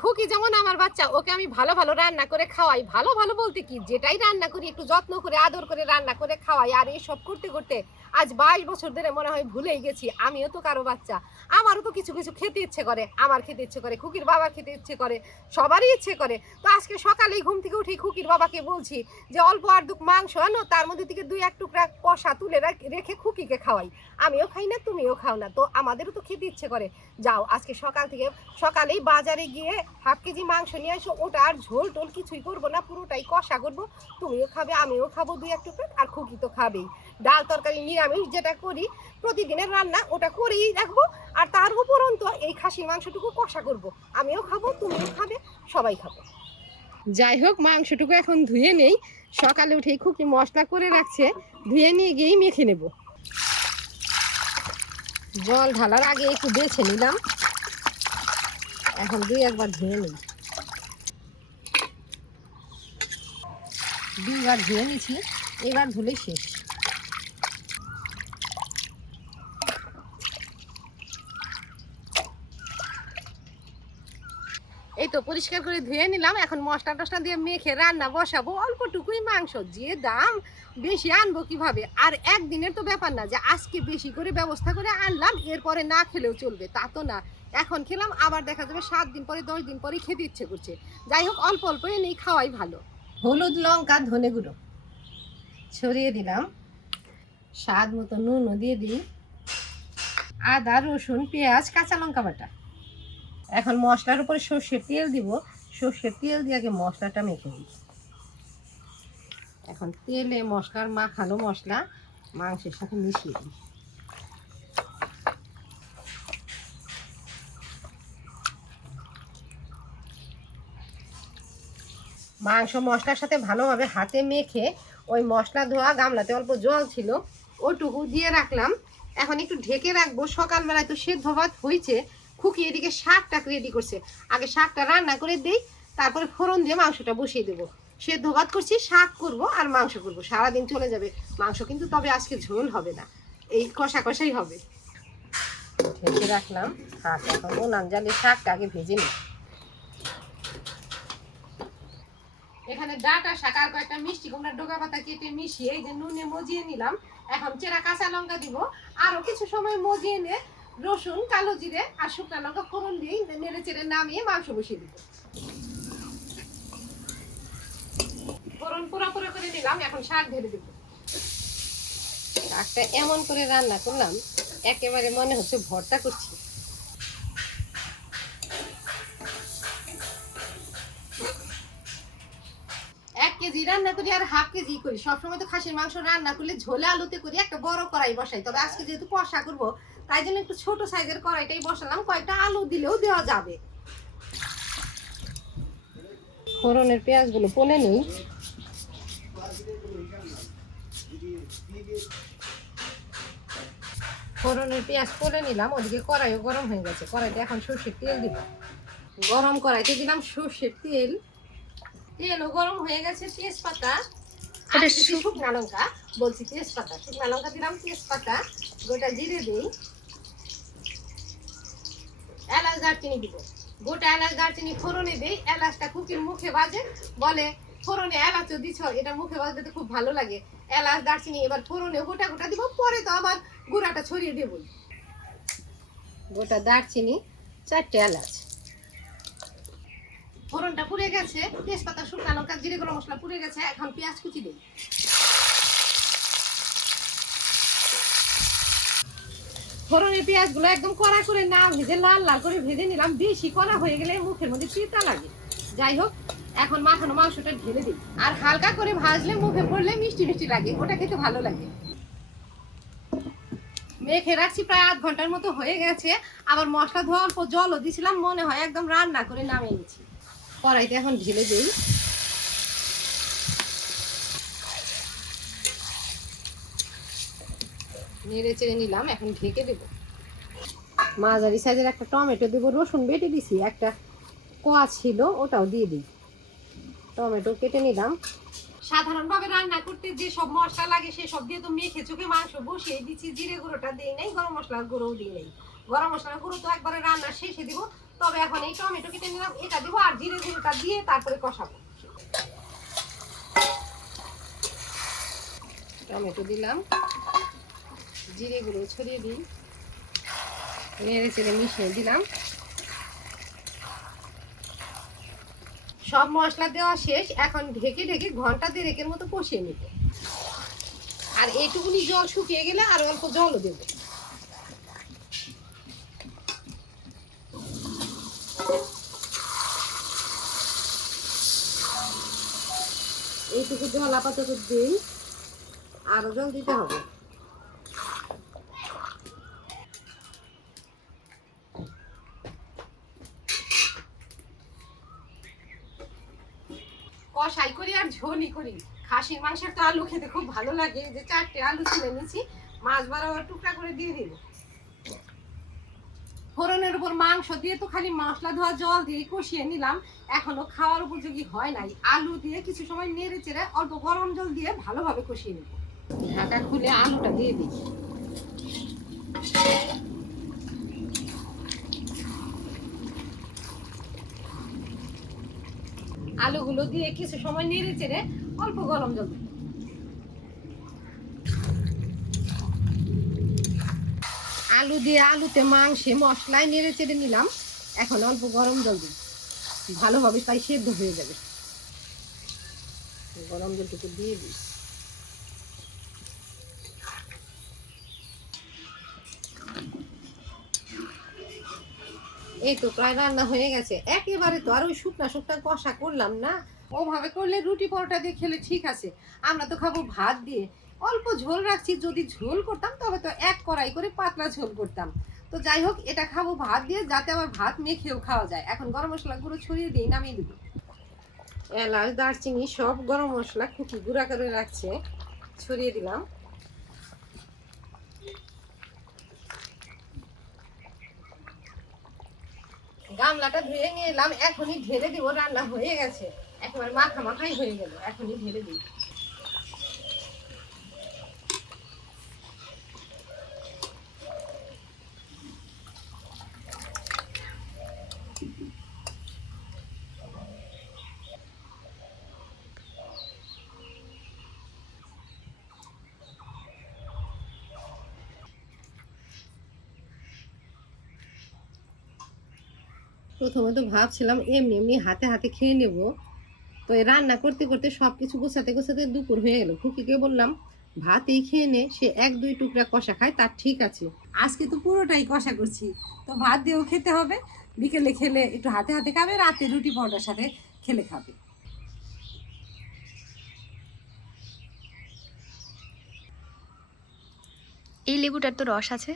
খুকি যেমন আমার বাচ্চা, ওকে আমি ভালো ভালো রান্না করে খাওয়াই। ভালো ভালো বলতে কি, যেটাই রান্না করি একটু যত্ন করে আদর করে রান্না করে খাওয়াই। আর এইসব করতে করতে আজ 22 বছর ধরে মনে হয় ভুলেই গেছি আমিও তো কারো বাচ্চা। আমারও তো কিছু কিছু খেতে ইচ্ছে করে, আমার খেতে ইচ্ছে করে, খুকির বাবার খেতে ইচ্ছে করে, সবারই ইচ্ছে করে। তো আজকে সকালেই ঘুম থেকে উঠেই খুকির বাবাকে বলছি যে অল্প আর দুক মাংস আনো, তার মধ্যে থেকে 2-1 টুকরা কষা তুলে রেখে খুকিকে খাওয়াই। আমিও খাই না, তুমিও খাও না, তো আমাদেরও তো খেতে ইচ্ছে করে। যাও আজকে সকালেই বাজারে গিয়ে 1/2 কেজি মাংস নিয়ে আসো। ওটা আর ঝোল টোল কিছুই করবো না, পুরোটাই কষা করবো। তুমিও খাবে, আমিও খাবো 2-1 টুকরা, আর খুকি তো খাবেই। ডাল তরকারি নিরামিষ যেটা করি প্রতিদিনের রান্না, ওটা করেই রাখবো। আর তার উপরন্ত এই খাসির মাংসটুকু কষা করব, আমিও খাবো, তুমিও খাবে, সবাই খাবো। যাই হোক, মাংসটুকু এখন ধুয়ে নেই। সকালে উঠেই খুকি মশলা করে রাখছে, ধুয়ে নিয়ে গিয়েই মেখে নেব। জল ঢালার আগে একটু বেছে নিলাম, এখন 2-1 বার ধুয়ে নিই। 2 বার ধুয়ে নিচ্ছি, এবার ধুলে শেষ। এই তো পরিষ্কার করে ধুয়ে নিলাম। এখন মশলা টসলা দিয়ে মেখে রান্না বসাবো। অল্পটুকুই মাংস, যে দাম বেশি আনবো কিভাবে? আর একদিনের তো ব্যাপার না যে আজকে বেশি করে ব্যবস্থা করে আনলাম, এরপরে না খেলেও চলবে, তা তো না। এখন খেলাম, আবার দেখা যাবে 7 দিন পরে 10 দিন পরে খেতে ইচ্ছে করছে। যাই হোক, অল্প অল্প এনেই খাওয়াই ভালো। হলুদ, লঙ্কা, ধনে গুঁড়ো ছড়িয়ে দিলাম, স্বাদ মতো নুনও দিয়ে দিই, আদা, রসুন, পেঁয়াজ, কাঁচা লঙ্কা বাটা। এখন মশলার উপরে সর্ষের তেল দিব। সর্ষের তেল দিয়ে আগে মশলাটা মেখে দিই। এখন তেলে মশলার মাখানো মশলা মাংসের সাথে মিশিয়ে দিই। মাংস মশলার সাথে ভালোভাবে হাতে মেখে ওই মশলা ধোয়া গামলাতে অল্প জল ছিল, ওটুকু দিয়ে রাখলাম। এখন একটু ঢেকে রাখবো। সকালবেলায় তো সেদ্ধ ভাত হয়েছে, খুকি এদিকে শাকটা রেডি করছে। আগে শাকটা রান্না করে দিই, তারপরে ফোড়ন দিয়ে মাংসটা বসিয়ে দেবো। সেদ্ধ ভাত করছি, শাক করব আর মাংস করব, সারাদিন চলে যাবে। মাংস কিন্তু তবে আজকে ঝোল হবে না, এই কষা কষাই হবে। ঢেকে রাখলাম। শাক এখন উনান জ্বালিয়ে শাকটা আগে ভেজে নিই। এখানে ডাঁটা শাক আর কয়েকটা মিষ্টি কুমড়ার ডগা পাতা কেটে মিশিয়ে এই যে নুনে মজিয়ে নিলাম। এখন চেরা কাঁচা লঙ্কা দিব, আরো কিছু সময় মজিয়ে নিয়ে রসুন, কালো জিরে আর শুকনা লঙ্কা ফোড়ন দিয়ে নেড়ে চেড়ে নামিয়ে মাংস বসিয়ে দিব। ফোড়ন পুরোপুরি করে নিলাম, এখন শাক ঢেলে দেব। শাকটা এমন করে রান্না করলাম, একেবারে মনে হচ্ছে ভর্তা করছি। 1 কেজি রান্না করি আর 1/2 কেজি করি। সবসময় তো খাসির মাংস রান্না করলে ঝোলে আলুতে করি, একটা বড় কড়াই বসাই। তবে আজকে যেহেতু কষা করব, তাই জন্য একটু ছোট সাইজের কড়াইটাই বসালাম। কয়েকটা আলু দিলেও দেওয়া যাবে। ফোড়নের পেঁয়াজগুলো পনে নেই। ফোড়নের পেঁয়াজ পনে নিলাম, ওদিকে কড়াইও গরম হয়ে গেছে। কড়াইতে এখন সর্ষের তেল দিব। গরম কড়াইতে দিলাম সর্ষের তেল, তেলও গরম হয়ে গেছে। তেজপাতা আর শুকনা লঙ্কা, বলছি তেজপাতা, শুকনা লঙ্কা দিলাম, তেজপাতা, গোটা জিরে দিই, এলাচ দারচিনি দিব। গোটা এলাচ দারচিনি ফোড়নে দিই। এলাচটা খুকির মুখে বাজে, বলে ফোড়নে এলাচও দিছ, এটা মুখে বাজতে তো খুব ভালো লাগে। এলাচ দারচিনি এবার ফোড়নে গোটা গোটা দিব, পরে তো আবার গুঁড়াটা ছড়িয়ে দেবই। গোটা দারচিনি, 4টে এলাচ। ফোড়নটা পুড়ে গেছে, তেজপাতা, শুকনা লঙ্কা, জিরে, গরম মশলা পুড়ে গেছে। এখন পেঁয়াজ কুচি দিই। ফোড়নের পেঁয়াজগুলো একদম কড়া করে না ভেজে লাল লাল করে ভেজে নিলাম। বেশি কড়া হয়ে গেলে মুখের মধ্যে তিতা লাগে। যাই হোক, এখন মাখানো মাংসটা ঢেলে দিই। আর হালকা করে ভাজলে মুখে পড়লে মিষ্টি মিষ্টি লাগে, ওটা খেতে ভালো লাগে। মেখে রাখছি, প্রায় 1/2 ঘন্টার মতো হয়ে গেছে। আবার মশলা ধোয়া অল্প জলও দিয়েছিলাম, মনে হয় একদম রান্না করে নামিয়ে নিচ্ছি। কড়াইতে এখন ঢেলে দিই। নেড়ে চেড়ে নিলাম, এখন ঢেকে দেবো। মাঝারি সাইজের একটা টমেটো দেবো, রসুন বেটে দিছি, একটা কোয়া ছিল ওটাও দিয়ে দিই। টমেটো কেটে নিলাম। সাধারণভাবে রান্না করতে যে সব মশলা লাগে সে সব দিয়ে তো মেখে চোখে মাংস বসিয়ে দিচ্ছি। জিরে গুঁড়োটা দিই নাই, গরম মশলার গুঁড়োও দিই নাই। গরম মশলার গুঁড়ো তো একবারে রান্না শেষে দিব। তবে এখন এই টমেটো কেটে নিলাম, এটা দিব আর জিরে গুঁড়োটা দিয়ে তারপরে কষাবো। টমেটো দিলাম, জিরে গুঁড়ো ছড়িয়ে দিই, নেড়ে চেড়ে মিশিয়ে দিলাম। সব মশলা দেওয়া শেষ, এখন ঢেকে ঢেকে ঘন্টা দেড়েকের মতো কষিয়ে নিব। আর এইটুকুনি জল শুকিয়ে গেলে আর অল্প জলও দেবো। এইটুকু জল আপাতত দিই, আরো জল দিতে হবে। কষাই করি আর ঝোলই করি। খাসির মাংসের তো আলু খেতে খুব ভালো লাগে। যে 4টে আলু ছিলে নিয়েছি, মাছ বরাবর টুকরা করে দিয়ে দিব। ফোড়নের উপর মাংস দিয়ে তো খালি মশলা ধোয়া জল দিয়ে কষিয়ে নিলাম, এখনো খাওয়ার উপযোগী হয় নাই। আলু দিয়ে কিছু সময় নেড়ে চেড়ে অল্প গরম জল দিয়ে ভালোভাবে কষিয়ে নেব। ঢাকা খুলে আলুটা দিয়ে দিই। আলুগুলো দিয়ে কিছু সময় নেড়ে চেড়ে অল্প গরম জল দিই। আলু দিয়ে আলুতে মাংসে মশলায় নেড়ে চেড়ে নিলাম, এখন অল্প গরম জল দিই, ভালোভাবে তাই সেদ্ধ হয়ে যাবে। গরম জলটুকু দিয়ে দিই। এই তো প্রায় রান্না হয়ে গেছে একেবারে। তো আর ওই শুকনা শুকনা কষা করলাম না, ওভাবে করলে রুটি পরোটা দিয়ে খেলে ঠিক আছে। আমরা তো খাবো ভাত দিয়ে। অল্প ঝোল রাখছি, যদি ঝোল করতাম তবে তো এক কড়াই করে পাতলা ঝোল করতাম। তো যাই হোক, এটা খাবো ভাত দিয়ে, যাতে আবার ভাত মেখেও খাওয়া যায়। এখন গরম মশলা গুঁড়ো ছড়িয়ে দিই, নামিয়ে দিব। এলাচ দারচিনি সব গরম মশলা খুকি গুঁড়া করে রাখছে, ছড়িয়ে দিলাম। গামলাটা ধুয়ে নিয়ে এলাম, এখনই ঢেলে দিব। রান্না হয়ে গেছে, একেবারে মাখা মাখাই হয়ে গেল, এখনই ঢেলে দিই। প্রথমে তো ভাবছিলাম এমনি এমনি হাতে হাতে খেয়ে নেব, তো এই রান্না করতে করতে সবকিছু গোছাতে গোছাতে দুপুর হয়ে গেল। খুকিকে বললাম ভাতেই খেয়ে নে, সে 1-2 টুকরা কষা খায়, তার ঠিক আছে। আজকে তো পুরোটাই কষা করছি, তো ভাত দিয়েও খেতে হবে। বিকেলে খেলে একটু হাতে হাতে খাবে, রাতে রুটি পরোটার সাথে খেলে খাবে। এই লেবুটার তো রস আছে।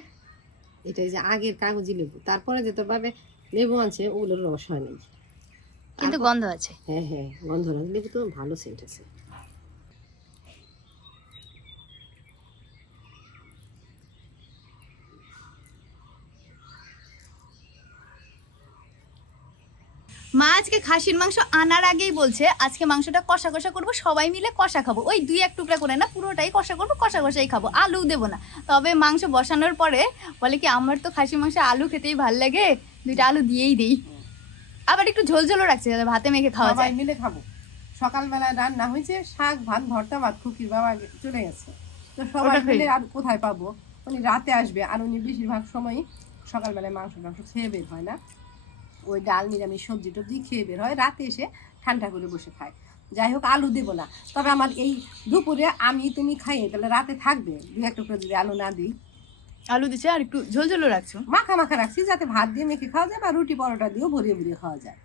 এটা যে আগের কাগজি লেবু, তারপরে যে তোর বাবে লেবু আনছে ওগুলোর রস হয় নাই, কিন্তু গন্ধ আছে। হ্যাঁ হ্যাঁ, গন্ধরাজ লেবু তো ভালো সেন্ট আছে। মা আজকে খাসির মাংস আনার আগেই বলছে আজকে মাংসটা কষা কষা করবো, সবাই মিলে কষা খাবো। ওই 2-1 টুকরা করে না, পুরোটাই কষা করবো, কষা কষাই খাবো, আলু দেবো না। তবে মাংস বসানোর পরে বলে কি আমার তো খাসির মাংস আলু খেতেই ভাল লাগে, 2টা আলু দিয়েই দিই। আবার একটু ঝোল ঝোলও রাখছে যাতে ভাতে মেখে খাওয়া যায়। মিলে খাবো। সকালবেলায় রান্না হয়েছে শাক ভাত ভর্তা ভাত, খুকির বাবা চলে গেছে, তো সবাই মিলে আর কোথায় পাবো। উনি রাতে আসবে, আর উনি বেশিরভাগ সময়ই সকালবেলায় মাংস খেয়ে বের হয় না, ওই ডাল নিরামিষ সবজি টবজি খেয়ে বের হয়, রাতে এসে ঠান্ডা করে বসে খায়। যাই হোক, আলু দেবো না। তবে আমার এই দুপুরে আমি তুমি খাইয়ে তাহলে রাতে থাকবে 2-1 টুকরো যদি আলু না দিই। আলু দিচ্ছে আর একটু ঝোল ঝোলও রাখছো। মাখা মাখা রাখছি, যাতে ভাত দিয়ে মেখে খাওয়া যায় বা রুটি পরোটা দিয়েও ভরিয়ে ভরিয়ে খাওয়া যায়।